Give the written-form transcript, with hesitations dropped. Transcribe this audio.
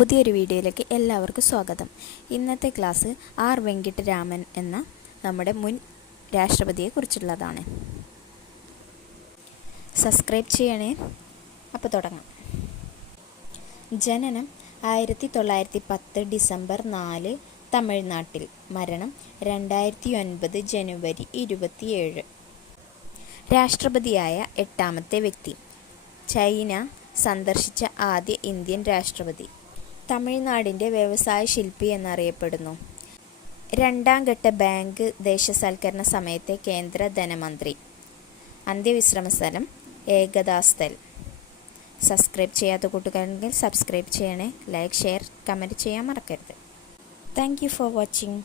പുതിയൊരു വീഡിയോയിലേക്ക് എല്ലാവർക്കും സ്വാഗതം. ഇന്നത്തെ ക്ലാസ് ആർ വെങ്കിട്ടരാമൻ എന്ന നമ്മുടെ മുൻ രാഷ്ട്രപതിയെക്കുറിച്ചുള്ളതാണ്. സബ്സ്ക്രൈബ് ചെയ്യണേ. അപ്പോൾ തുടങ്ങാം. ജനനം 1910 ഡിസംബർ 4 തമിഴ്നാട്ടിൽ. മരണം 2009 ജനുവരി 27. രാഷ്ട്രപതിയായ 8ാമത്തെ വ്യക്തി. ചൈന സന്ദർശിച്ച ആദ്യ ഇന്ത്യൻ രാഷ്ട്രപതി. തമിഴ്നാടിൻ്റെ വ്യവസായ ശില്പി എന്നറിയപ്പെടുന്നു. 2ാം ഘട്ട ബാങ്ക് ദേശസാൽക്കരണ സമയത്തെ കേന്ദ്ര ധനമന്ത്രി. അന്ത്യവിശ്രമ സ്ഥലം ഏകതാ സ്ഥൽ. സബ്സ്ക്രൈബ് ചെയ്യാത്ത കൂട്ടുകാരെങ്കിൽ സബ്സ്ക്രൈബ് ചെയ്യണേ. ലൈക്ക്, ഷെയർ, കമൻറ്റ് ചെയ്യാൻ മറക്കരുത്. Thank you for watching.